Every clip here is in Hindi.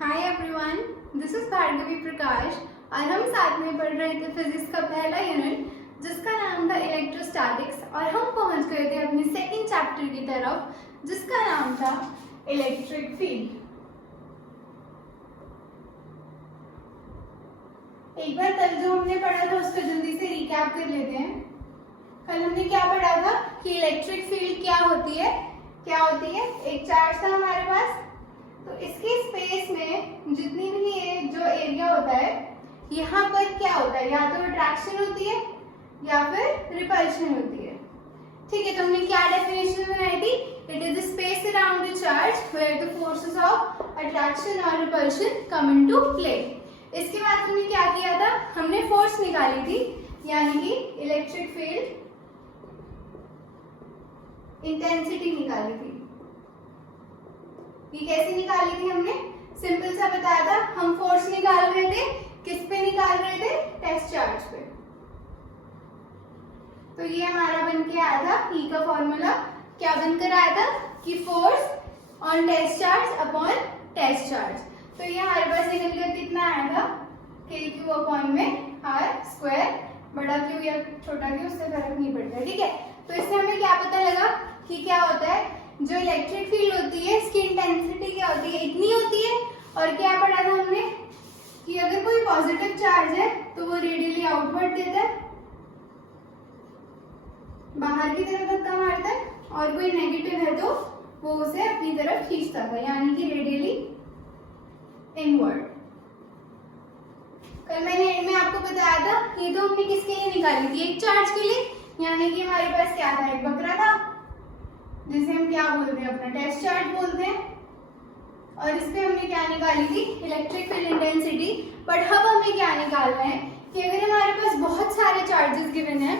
Hi everyone, this is Bhargavi Prakash और हम साथ में पढ़ रहे थे फिजिक्स का पहला यूनिट जिसका नाम था इलेक्ट्रोस्टैटिक्स और हम पहुंच गए थे अपने सेकंड चैप्टर की तरफ जिसका नाम था इलेक्ट्रिक फील्ड। एक बार कल जो हमने पढ़ा था उसको जल्दी से रिकैप कर लेते हैं। कल हमने क्या पढ़ा था कि इलेक्ट्रिक फील्ड क्या होती है। एक चार्ज था हमारे पास, तो इसके स्पेस में जितनी भी ये जो एरिया होता है यहाँ पर क्या होता है, या तो अट्रैक्शन होती है या फिर रिपल्शन होती है। ठीक है, तो हमने क्या डेफिनेशन बनाई थी, it is the space around the charge where the forces of attraction और रिपल्शन कम इनटू प्ले। इसके बाद हमने क्या किया था, हमने फोर्स निकाली थी, यानी कि इलेक्ट्रिक फील्ड इंटेंसिटी निकाली थी। ये कैसे निकाली थी हमने, सिंपल सा बताया था। हम फोर्स निकाल रहे थे, किस पे निकाल रहे थे, टेस्ट चार्ज पे। तो ये हमारा बन के आया था, ई का फॉर्मूला क्या बनकर आया था कि force on test charge upon test charge. तो ये हमारे पास निकल कर कितना आया था, के क्यू अपॉन में आर स्क्वायर, बड़ा क्यू या छोटा क्यू उससे फर्क नहीं पड़ता। ठीक है, तो इससे हमें क्या पता लगा कि क्या होता है, जो इलेक्ट्रिक फील्ड होती है इसकी इंटेंसिटी क्या होती है, इतनी होती है। और क्या पढ़ा था हमने कि अगर कोई पॉजिटिव चार्ज है तो वो रेडियली आउटवर्ड देता है, बाहर की तरफ धक्का मारता है, और कोई नेगेटिव है तो वो उसे अपनी तरफ खींचता था, यानी कि रेडियली इनवर्ड। कल मैंने एंड में आपको बताया था, ये तो हमने किसके लिए निकाली थी, एक चार्ज के लिए, यानी कि हमारे पास क्या था, एक वक्र था जिसे हम क्या बोलते हैं, अपना टेस्ट चार्ज बोलते हैं। और इस पे हमने क्या निकाली थी, इलेक्ट्रिक फील्ड इंटेंसिटी। बट अब हमें क्या निकालना है कि अगर हमारे पास बहुत सारे चार्जेस गिवन है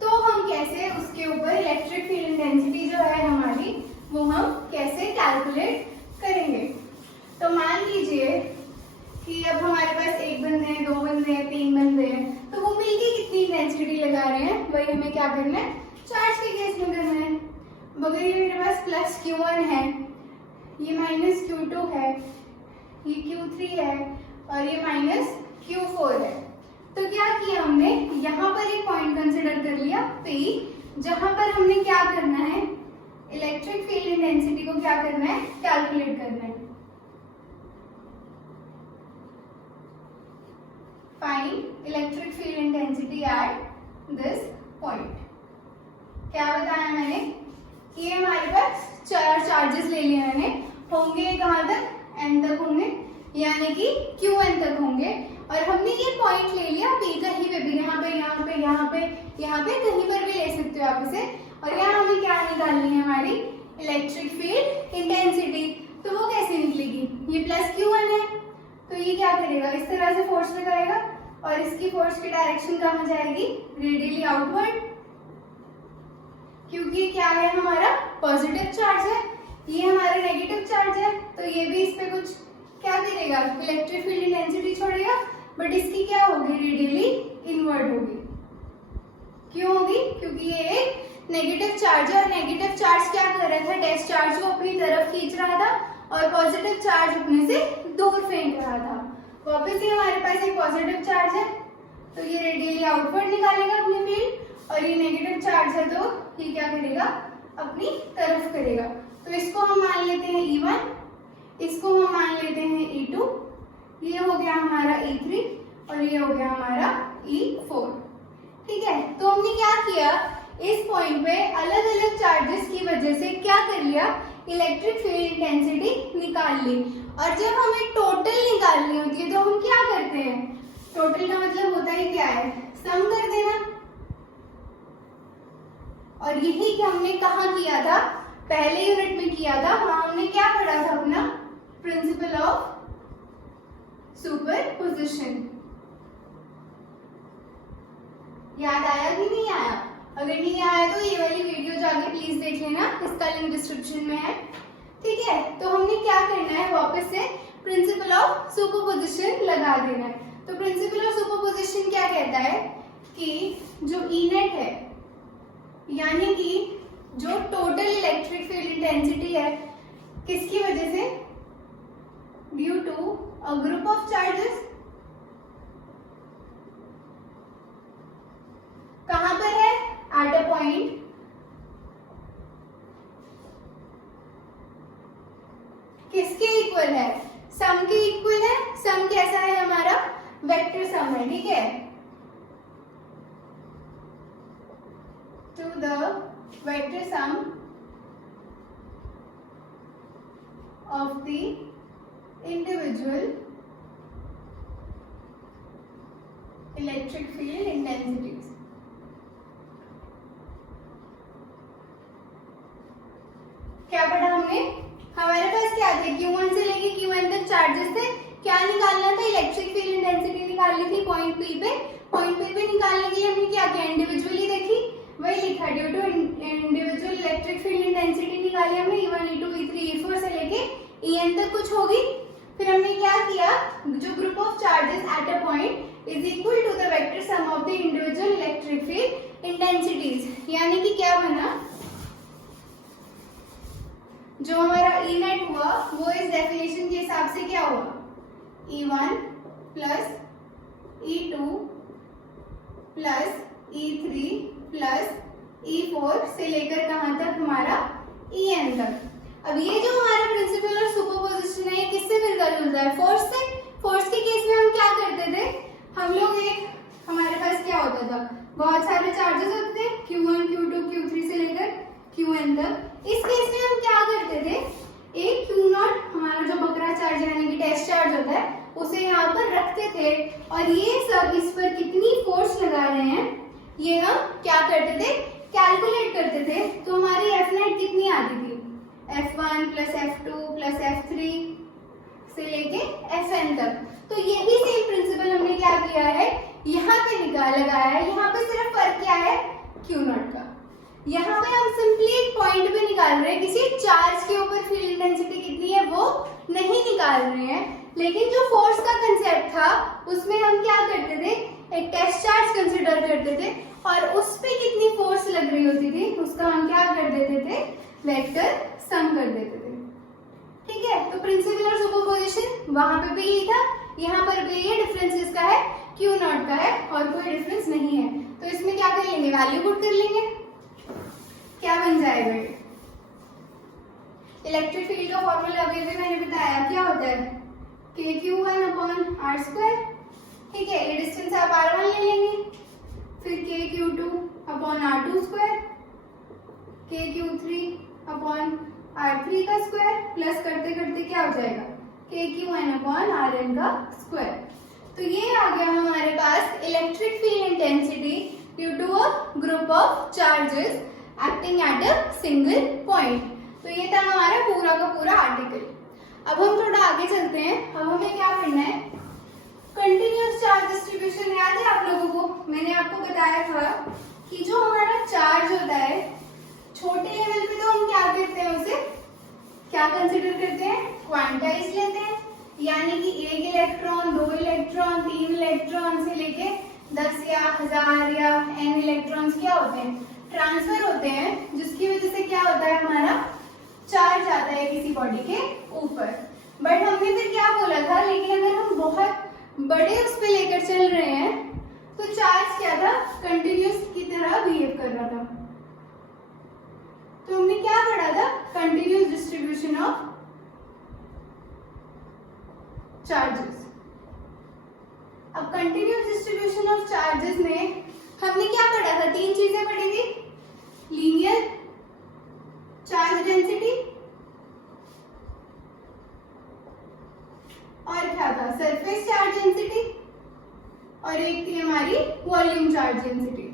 तो हम कैसे उसके ऊपर इलेक्ट्रिक फील्ड इंटेंसिटी जो है हमारी, वो हम कैसे कैलकुलेट करेंगे। तो मान लीजिए कि अब हमारे पास एक बंदे हैं, दो बंदे हैं, तीन बंदे हैं, तो वो मिलके कितनी इंटेंसिटी लगा रहे हैं, वही हमें क्या करना है, चार्ज के केस में करना है। अगर ये मेरे पास प्लस Q1 है, ये माइनस Q2 है, ये Q3 है और ये माइनस Q4 है, तो क्या किया हमने, यहाँ पर एक पॉइंट कंसिडर कर लिया P, जहां पर हमने क्या करना है, इलेक्ट्रिक फील्ड इंटेंसिटी को क्या करना है, कैलकुलेट करना है। Find electric field intensity at this point. क्या बताया मैंने, ये हमारे पास चार चार्जेस ले लिए मैंने, होंगे कहाँ तक, n तक होंगे, यानी कि Qn तक होंगे। और हमने ये पॉइंट ले लिया P कहीं पे भी, यहाँ पे यहाँ पे यहाँ पे यहाँ पे कहीं पर भी ले सकते हो आप इसे। और यहाँ हमें क्या निकालनी है, हमारी इलेक्ट्रिक फील्ड इंटेंसिटी। तो वो कैसे निकलेगी, ये प्लस Q1 है तो ये क्या करेगा, इस तरह से फोर्स लगाएगा और इसकी फोर्स की डायरेक्शन कहाँ जाएगी, रेडियली आउटवर्ड, क्योंकि क्या है, हमारा पॉजिटिव चार्ज है, ये हमारा नेगेटिव चार्ज है, तो ये भी इस पे कुछ क्या करेगा, इलेक्ट्रिक फील्ड इंटेंसिटी छोड़ेगा, बट इसकी क्या होगी, रेडियली इनवर्ड होगी। क्यों होगी, क्योंकि ये एक नेगेटिव चार्ज है और नेगेटिव चार्ज क्या कर रहा था, टेस्ट चार्ज को अपनी तरफ खींच रहा था और पॉजिटिव चार्ज अपने से दूर फेंक रहा था। वापस ही हमारे पास एक पॉजिटिव चार्ज है तो ये रेडियली आउटवर्ड निकालेगा अपनी फील्ड, और ये नेगेटिव चार्ज है तो ये क्या करेगा, अपनी तरफ करेगा। तो इसको हम मान लेते हैं E1, इसको हम मान लेते हैं E2, ये हो गया हमारा E3 और ये हो गया हमारा E4। ठीक है, तो हमने क्या किया, इस पॉइंट पे अलग अलग चार्जेस की वजह से क्या कर लिया, इलेक्ट्रिक फील्ड इंटेंसिटी निकाल ली। और जब हमें टोटल निकालनी होती है तो हम क्या करते हैं, टोटल का मतलब होता है क्या है, सम कर देना। और यही कि हमने कहाँ किया था, पहले यूनिट में किया था, वहां हमने क्या पढ़ा था, अपना प्रिंसिपल ऑफ सुपरपोजिशन। याद आया कि नहीं आया, अगर नहीं आया तो ये वाली वीडियो जाके प्लीज देख लेना, इसका लिंक डिस्क्रिप्शन में है। ठीक है, तो हमने क्या करना है, वापस से प्रिंसिपल ऑफ सुपरपोजिशन लगा देना है। तो प्रिंसिपल ऑफ सुपरपोजिशन क्या कहता है कि जो ई नेट है, यानी कि जो टोटल इलेक्ट्रिक फील्ड इंटेंसिटी है, किसकी वजह से, due to to a group of charges. कहां पर है? At a point. किसके इक्वल है? सम के इक्वल है. सम कैसा है हमारा? वेक्टर सम है. ठीक है, to the vector sum of the individual electric field intensities. क्या पढ़ा हमने? हमारे पास क्या थे? Q1 से लेके Qn तक चार्जेस थे. क्या निकालना था? इलेक्ट्रिक फील्ड इंटेंसिटी निकालनी थी पॉइंट P पे. पॉइंट P पे निकालने के लिए हमने क्या किया? इंडिविजुअली देखी, वही लिखा. Due to individual electric field intensity निकाली हमने. E1 E2 E3 E4 से लेके En तक कुछ होगी. फिर हमने क्या किया? जो group of charges at a point is equal to the vector sum of the individual electric field intensities. यानी कि क्या बना? जो हमारा E नेट हुआ वो इस डेफिनेशन के हिसाब से क्या हुआ? E1 plus E2 plus E3 plus E4 से लेकर कहां तक? हमारा En तक. अब ये जो हमारा प्रिंसिपल और सुपरपोजिशन है, ये किससे मिलता जुलता है? फोर्स से. फोर्स के केस में हम क्या करते थे? हम लोग हमारे पास क्या होता था? बहुत सारे चार्जेस होते थे, Q1 Q2 Q3 से लेकर Qn तक. इस केस में हम क्या करते थे? एक Q0 हमारा जो बकरा चार्ज यानी कि टेस्ट चार्ज होता है उसे यहाँ पर रखते थे, और ये सब इस पर कितनी फोर्स लगा रहे हैं ये हम क्या करते थे? कैलकुलेट करते थे. तो हमारी F नेट कितनी आती थी? F1 plus F2 plus F3 से लेके Fn तक. तो यही सेम प्रिंसिपल हमने क्या किया है? यहाँ पे लगाया है. यहाँ पे सिर्फ फर्क क्या है? Q0 का. यहाँ पे हम सिंपली एक पॉइंट पे निकाल रहे हैं, किसी चार्ज के ऊपर फील्ड इंटेंसिटी कितनी है वो नहीं निकाल रहे हैं. लेकिन जो फोर्स का कंसेप्ट था उसमें हम क्या करते थे? एक टेस्ट चार्ज कंसिडर करते थे, और उस पे कितनी फोर्स लग रही होती थी उसका हम क्या कर देते थे? वेक्टर सम कर देते थे. ठीक है, तो प्रिंसिपल और सुपरपोजिशन वहां पे भी यही था, यहाँ पर भी ये डिफरेंस इसका है Q0 का है, और कोई डिफरेंस नहीं है. तो इसमें क्या कर लेंगे? वैल्यू पुट कर लेंगे. क्या बन जाएगा? इलेक्ट्रिक फील्ड का फॉर्मूला अभी भी मैंने बताया. क्या होता है? KQ1/r². ठीक है, ये डिस्टेंस आप r1 ले लेंगे, फिर KQ2/r2², KQ3/r3 का स्क्वायर, प्लस करते करते क्या हो जाएगा? KQ1/rn का स्क्वायर. तो ये आ गया हमारे पास electric field intensity due to a group of charges acting at a single point. तो ये था हमारा पूरा का पूरा आर्टिकल. अब हम थोड़ा आगे चलते हैं. अब हमें क्या करना है? कंटिन्यूअस चार्ज डिस्ट्रीब्यूशन याद है आप लोगों को? मैंने आपको बताया था कि जो हमारा चार्ज होता है छोटे लेवल पे तो हम क्या करते हैं? उसे क्या कंसिडर करते हैं? क्वांटाइज लेते हैं. यानी कि 1 इलेक्ट्रॉन 2 इलेक्ट्रॉन 3 इलेक्ट्रॉन से लेके 10 या 1000 या n इलेक्ट्रॉन्स क्या होते हैं? ट्रांसफर होते हैं, जिसकी वजह से क्या होता है? हमारा चार्ज आता है किसी बॉडी के ऊपर. बट हमने फिर क्या बोला था? लेकिन अगर हम बहुत बड़े उस पे लेकर चल रहे हैं तो चार्ज क्या था? कंटिन्यूस की तरह बिहेव कर रहा था. तो हमने क्या पढ़ा था? Continuous distribution of charges. अब कंटिन्यूस डिस्ट्रीब्यूशन ऑफ चार्जेस में हमने क्या पढ़ा था? 3 चीजें पढ़ी थी. लीनियर चार्ज डेंसिटी, और क्या था? सरफेस चार्ज डेंसिटी, और एक थी हमारी वॉल्यूम चार्ज डेंसिटी.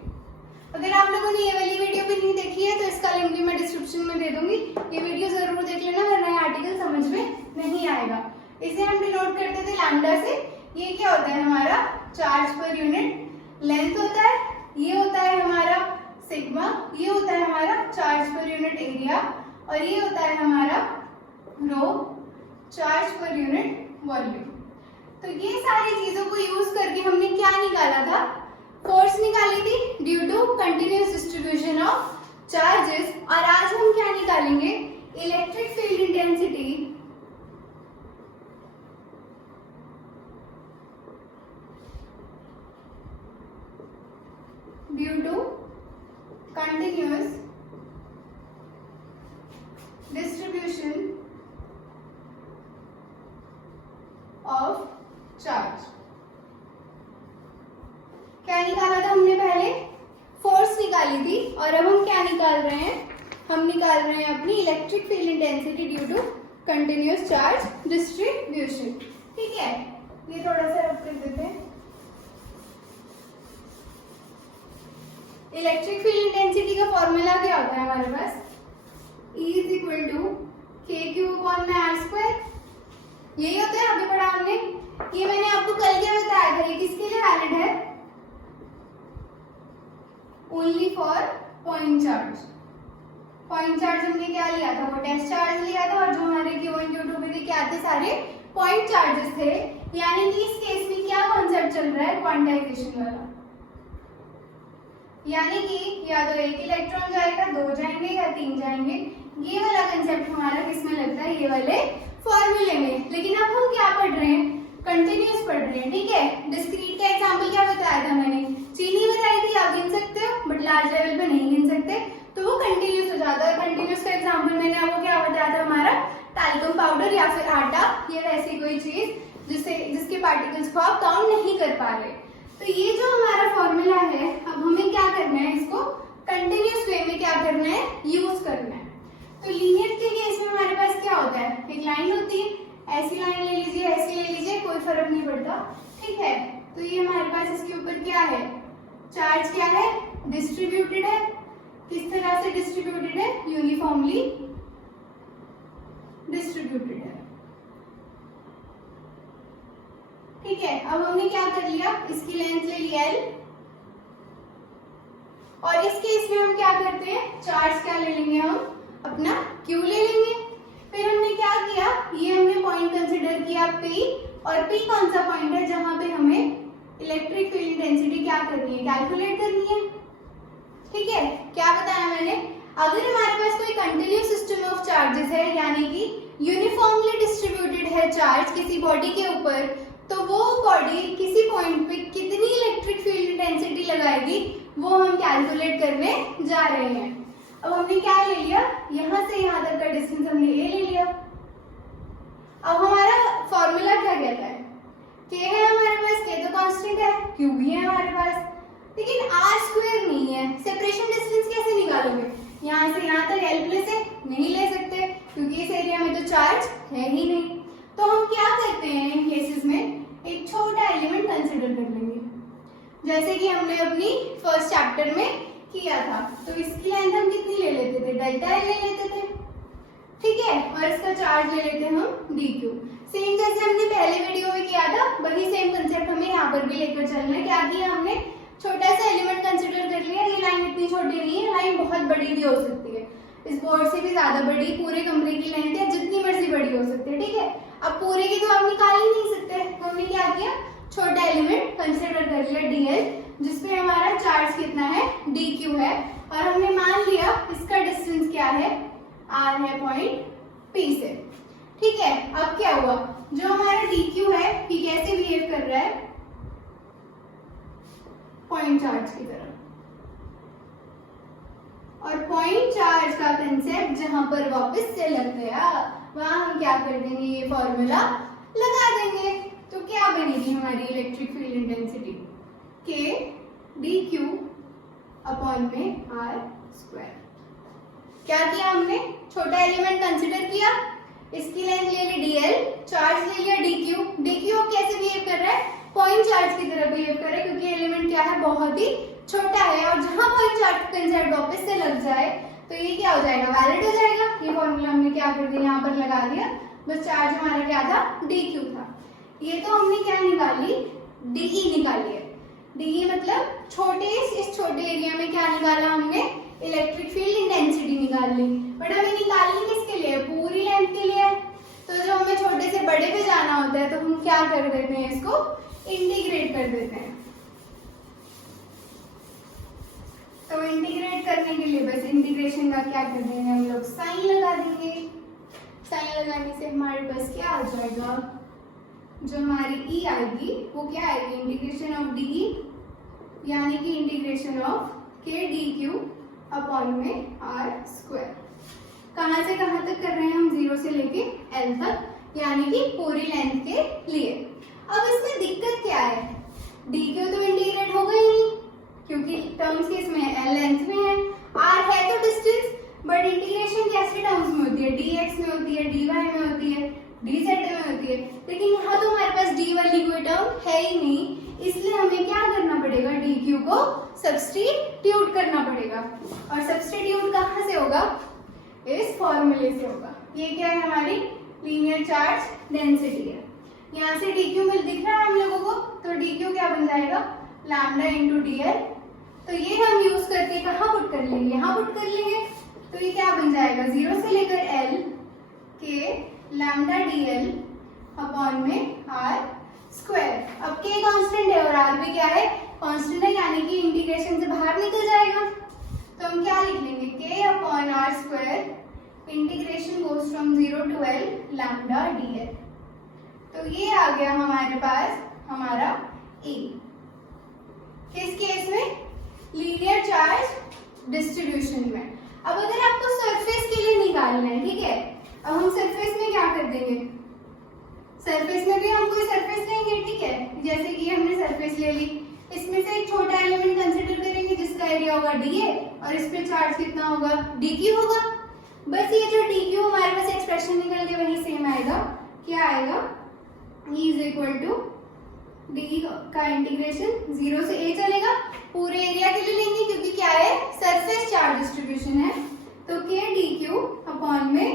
अगर आप लोगों ने ये वाली वीडियो भी नहीं देखी है तो इसका लिंक भी मैं डिस्क्रिप्शन में दे दूंगी. ये वीडियो जरूर देख लेना, वरना ये आर्टिकल समझ में नहीं आएगा. इसे हम डिनोट करते थे लैम्डा से. ये क्या होता है? हमारा चार्ज पर यूनिट लेंथ होता है. ये होता है हमारा सिग्मा. ये होता है हमारा चार्ज पर यूनिट एरिया, और ये होता है हमारा रो, चार्ज पर यूनिट वॉल्यूम. तो ये सारी चीजों को यूज करके हमने क्या निकाला था? फोर्स निकाली थी due to continuous distribution of charges. और आज हम क्या निकालेंगे? Electric field intensity direction of charge. क्या निकाला था हमने पहले? फोर्स निकाली थी, और अब हम क्या निकाल रहे हैं? हम निकाल रहे हैं अपनी electric field intensity due to continuous charge distribution. ठीक है, ये थोड़ा सा रख कर देते हैं। इलेक्ट्रिक फील्ड इंटेंसिटी का फॉर्मूला क्या होता है हमारे पास? E is equal to K Q upon में आर स्क्वायर। यही होता है, अभी पढ़ा हमने। ये मैंने आपको कल क्या बताया था, ये किसके लिए वैलिड है? Only for point charge. Point charge हमने क्या लिया था? वो टेस्ट चार्ज लिया था, और जो हमारे Q1 Q2 पे थे क्या थे? सारे पॉइंट चार्जेस थे। यानी कि इस केस में क्या कॉन्सेप्ट चल रहा है? क्वांटाइजेशन वाला। यानी कि या तो एक इलेक्ट्रॉन जाएगा, दो जाएंगे या तीन जाएंगे। ये वाला कंसेप्ट हमारा किसमें लगता है? ये वाले फॉर्मूले में। लेकिन अब हम क्या पढ़ रहे हैं? कंटिन्यूअस पढ़ रहे हैं। ठीक है, डिस्क्रीट का एग्जांपल क्या बताया था मैंने? चीनी बताई थी, आप गिन सकते हो, बट लार्ज लेवल पे नहीं गिन सकते, तो वो कंटिन्यूअस हो जाता है। कंटिन्यूअस का एग्जांपल मैंने आपको क्या बताया था? हमारा टैल्कम पाउडर या फिर आटा, ये वैसी कोई चीज जिसके पार्टिकल्स को आप काउंट नहीं कर पा रहे। तो ये जो हमारा फॉर्मूला है, अब हमें क्या करना है? इसको कंटिन्यूअस वे में क्या करना है? यूज करना है। तो लीनियर के केस में हमारे पास क्या होता है? एक लाइन होती है, ऐसी लाइन ले लीजिए, ऐसी ले लीजिए, कोई फर्क नहीं पड़ता। ठीक है, तो ये हमारे पास इसके ऊपर क्या है? चार्ज क्या है? डिस्ट्रीब्यूटेड है। किस तरह से डिस्ट्रीब्यूटेड है? यूनिफॉर्मली डिस्ट्रीब्यूटेड है। ठीक है, अब हमने क्या कर लिया? इसकी लेंथ ले लिया L, और इस केस में हम क्या करते हैं? चार्ज क्या ले लेंगे? हम अपना Q ले लेंगे। फिर हमने क्या किया? ये हमने पॉइंट कंसिडर किया P, और P कौन सा पॉइंट है जहां पे हमें इलेक्ट्रिक फील्ड इंटेंसिटी क्या करनी है? कैलकुलेट करनी है। ठीक है, क्या बताया मैंने? अगर हमारे पास कोई कंटिन्यूअस सिस्टम ऑफ चार्जेस है, यानी कि यूनिफॉर्मली डिस्ट्रीब्यूटेड है चार्ज किसी बॉडी के ऊपर, तो वो बॉडी किसी पॉइंट पे कितनी इलेक्ट्रिक फील्ड इंटेंसिटी लगाएगी, वो हम कैलकुलेट करने जा रहे हैं। अब हमने क्या ले लिया? यहां से यहां तक का डिस्टेंस हमने ए ले लिया। अब हमारा फॉर्मूला क्या कहता है? के है हमारे पास, के तो कांस्टेंट है, क्यू भी है हमारे पास, लेकिन आर स्क्वायर नहीं है। सेपरेशन डिस्टेंस कैसे निकालोगे? यहाँ से यहाँ तक L प्लस है, नहीं ले सकते क्योंकि इस एरिया में तो चार्ज है ही नहीं। तो हम क्या करते हैं इन केसेस में? एक छोटा एलिमेंट कंसिडर कर लेंगे, जैसे कि हमने अपनी फर्स्ट चैप्टर में किया था। तो इसकी लेंथ हम कितनी ले लेते थे? डेल्टा L ले लेते थे। ठीक है, और इसका चार्ज ले लेते हैं हम dq। सेम जैसे हमने पहले वीडियो में किया था, वही सेम कंसेप्ट हमें यहाँ पर भी लेकर चलना है। क्या किया हमने? छोटा सा एलिमेंट कंसिडर कर लिया। ये लाइन इतनी छोटी नहीं है, लाइन बहुत बड़ी भी हो सकती है, इस बोर्ड से भी ज्यादा बड़ी, पूरे कमरे की लेंथ है, जितनी मर्जी बड़ी हो सकती है। ठीक है, अब पूरे की तो आप निकाल ही नहीं सकते, तो हमने क्या किया? छोटा एलिमेंट कंसिडर कर लिया dl, जिसपे हमारा चार्ज कितना है? dq है, और हमने मान लिया इसका डिस्टेंस क्या है? r है पॉइंट P से। ठीक है, अब क्या हुआ? जो हमारा dq है, ये कैसे बिहेव कर रहा है? पॉइंट चार्ज की तरह। और पॉइंट चार्ज का कंसेप्ट जहां पर वापस से लग गया, वहां हम क्या कर देंगे? ये फॉर्मूला लगा देंगे। तो क्या बनेगी हमारी इलेक्ट्रिक फील्ड इंटेंसिटी? के dq अपॉन में r स्क्वायर। क्या किया हमने? छोटा एलिमेंट कंसिडर किया, इसकी लेंथ ले ली dl, चार्ज ले लिया dq। dq कैसे बिहेव कर रहा है? पॉइंट चार्ज की तरह बिहेव कर रहा है, क्योंकि एलिमेंट क्या है? बहुत ही छोटा है, और जहां पॉइंट चार्ज कंसेप्ट वापस से लग जाए तो ये क्या हो जाएगा? वैलिड हो जाएगा। ये फॉर्मूला हमने क्या कर दिया? यहाँ पर लगा दिया, बस चार्ज हमारा क्या था? dq था। ये तो हमने क्या निकाली? de निकाली है। de मतलब इस छोटे एरिया में क्या निकाला हमने? इलेक्ट्रिक फील्ड इंटेंसिटी निकाल ली। बट हमें निकालनी किसके लिए? पूरी लेंथ के लिए। तो जो हमें छोटे से बड़े पे जाना होता है, तो हम क्या कर देते हैं? इसको इंटीग्रेट कर देते हैं। तो इंटीग्रेट करने के लिए बस इंटीग्रेशन का क्या कर देंगे हम लोग? साइन लगा देंगे। साइन लगाने से हमारे पास क्या आ जाएगा? जो हमारी e आएगी वो क्या आएगी? इंटीग्रेशन ऑफ de, यानी कि integration of k dq upon में r स्क्वायर। कहाँ से कहाँ तक कर रहे हैं हम, 0 से लेके L तक, यानी कि पूरी लेंथ के लिए। अब इसमें दिक्कत क्या है, dq तो इंटीग्रेट होगा ही नहीं क्योंकि टर्म्स किस में है, L लेंथ में है, r है तो डिस्टेंस, बट इंटीग्रेशन कैसे टर्म्स में होती है, dx में होती है, dy में होती है, dz में होती है, लेकिन यहाँ तो हमारे पास d वाली कोई टर्म है ही नहीं, इसलिए हमें क्या करना पड़ेगा, dq को सब्स्टिट्यूट करना पड़ेगा। और सब्स्टिट्यूट कहाँ से होगा, इस फॉर्मूले से होगा। ये क्या है, हमारी लीनियर चार्ज डेंसिटी है। यहाँ से dq मिल दिख रहा है हम लोगों को, तो dq क्या बन जाएगा, लैम्डा इंटू dl। तो ये हम यूज करके कहाँ पुट कर लेंगे, यहाँ पुट कर लेंगे, तो ये क्या बन जाएगा, 0 से लेकर L के लैम्डा dl अपॉन में r स्क्वायर। अब k कांस्टेंट है और r भी क्या है, कांस्टेंट है, यानी कि इंटीग्रेशन से बाहर निकल जाएगा। तो हम क्या लिख लेंगे, k upon r square integration goes from 0 to L lambda dl। तो ये आ गया हमारे पास हमारा A। किस केस में, लीनियर चार्ज डिस्ट्रीब्यूशन में। अब अगर आपको सरफेस के लिए निकालना है, ठीक है, अब हम सरफेस में क्या कर देंगे, सरफेस में भी हम कोई सरफेस लेंगे, ठीक है, जैसे कि हमने सरफेस ले ली, इसमें से एक छोटा एलिमेंट कंसीडर करेंगे जिसका एरिया होगा dA और इस पे चार्ज कितना होगा, dq होगा। बस ये जो dq हमारे पास एक्सप्रेशन निकल के वही सेम आएगा, क्या आएगा, E is equal to D का इंटीग्रेशन 0 से a चलेगा, पूरे एरिया के लिए लेंगे क्योंकि क्या है, सरफेस चार्ज डिस्ट्रीब्यूशन है, तो k dq अपॉन में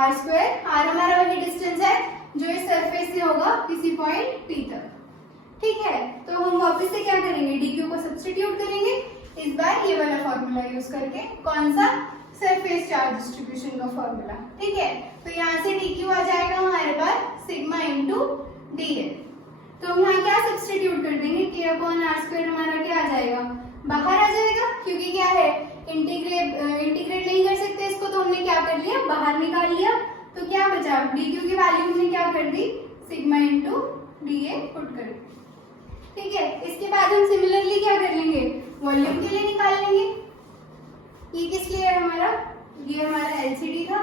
r स्क्वायर, r हमारा वही डिस्टेंस है जो इस सरफेस से होगा किसी पॉइंट p तक, ठीक है। तो हम वापस से क्या करेंगे, dq को सब्स्टिट्यूट करेंगे, इस बार ये वाला फॉर्मूला यूज करके, कौन सा, सरफेस चार्ज डिस्ट्रीब्यूशन का फॉर्मूला, ठीक है। तो यहाँ से dq आ जाएगा हमारे पास सिग्मा इंटू dl। तो हम यहाँ क्या सब्स्टिट्यूट कर देंगे, k अपॉन r स्क्वायर हमारा क्या आ जाएगा, बाहर आ जाएगा, क्योंकि क्या है, इंटीग्रेट नहीं कर सकते इसको, तो हमने क्या कर लिया, बाहर निकाल लिया। तो क्या बचा, dq की वैल्यू हमने क्या कर दी, सिग्मा इंटू dA पुट कर दी, ठीक है। इसके बाद हम सिमिलरली क्या कर लेंगे, वॉल्यूम के लिए निकाल लेंगे। ये किस लिए है हमारा, ये हमारा LCD था,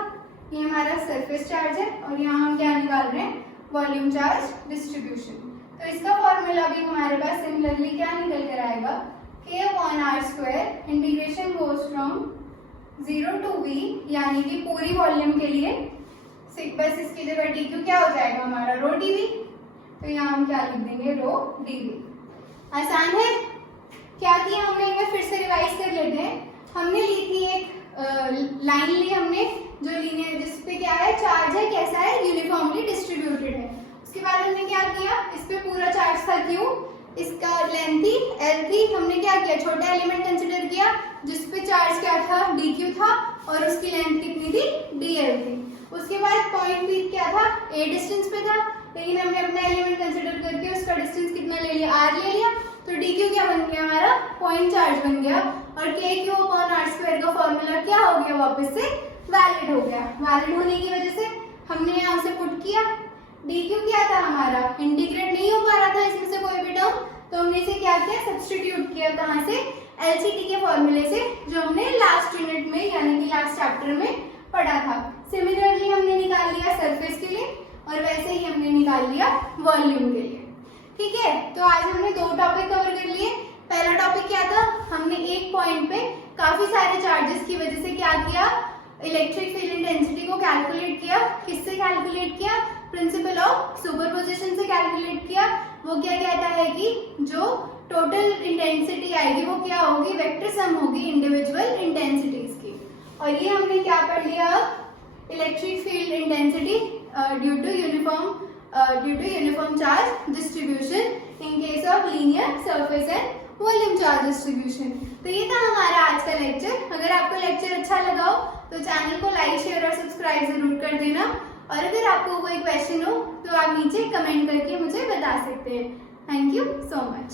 ये हमारा सरफेस चार्ज है, और यहाँ हम क्या निकाल रहे हैं, वॉल्यूम चार्ज डिस्ट्रीब्यूशन। तो इसका फॉर्मूला भी हमारे पास सिमिलरली क्या निकल कर आएगा, k upon r square integration goes from 0 to v, यानी कि पूरी वॉल्यूम के लिए बस इसकी जगह dq क्या हो जाएगा हमारा, रो dv। तो यहाँ हम क्या लिख देंगे, रो dv। आसान है, क्या किया हमने, एक बार फिर से रिवाइज कर लेते हैं। हमने ली थी एक लाइन ली हमने, जो लीनियर, जिसपे क्या है, चार्ज है, कैसा है, यूनिफॉर्मली डिस्ट्रीब्यूटेड है। उसके बाद हमने क्या किया, इस पे पूरा चार्ज था Q, इसका लेंथ थी L थी, हमने क्या किया, छोटा एलिमेंट कंसीडर किया जिसपे चार्ज क्या था, dq था, और उसकी लेंथ कितनी थी, dl थी। उसके बाद पॉइंट P क्या था, a डिस्टेंस पे था, लेकिन हमने अपना एलिमेंट कंसीडर करके उसका डिस्टेंस कितना ले लिया, r ले लिया, तो dq क्या बन गया हमारा, पॉइंट चार्ज बन गया, और kq अपॉन r स्क्वायर का फॉर्मूला क्या हो गया, वापस से वैलिड हो गया। वैलिड होने की वजह से हमने यहाँ से पुट किया, dq क्या था हमारा, इंटीग्रेट नहीं हो पा रहा था इसमें से कोई भी टर्म, तो हमने इसे क्या किया, सब्स्टिट्यूट किया, कहाँ से, LCD के फॉर्मूले से, जो हमने लास्ट यूनिट में यानी कि लास्ट चैप्टर में पढ़ा था। सिमिलरली हमने निकाल लिया सरफेस के लिए, और वैसे ही हमने निकाल लिया वॉल्यूम के लिए, ठीक है। तो आज हमने 2 टॉपिक कवर कर लिए। पहला टॉपिक क्या था, हमने एक पॉइंट पे काफी सारे चार्जेस की वजह से क्या किया, इलेक्ट्रिक फील्ड इंटेंसिटी को कैलकुलेट किया। किससे कैलकुलेट किया, प्रिंसिपल ऑफ सुपरपोजिशन से कैलकुलेट किया। वो क्या कहता है कि जो टोटल इंटेंसिटी आएगी वो क्या होगी, वेक्टर सम होगी इंडिविजुअल इंटेंसिटीज की। और ये हमने क्या पढ़ लिया, electric field intensity due to uniform charge distribution in case of linear surface and volume charge distribution. तो ये था हमारा आज का लेक्चर। अगर आपको लेक्चर अच्छा लगा हो तो चैनल को लाइक, शेयर और सब्सक्राइब जरूर कर देना। और अगर आपको कोई क्वेश्चन हो तो आप नीचे कमेंट करके मुझे बता सकते हैं। Thank you so much.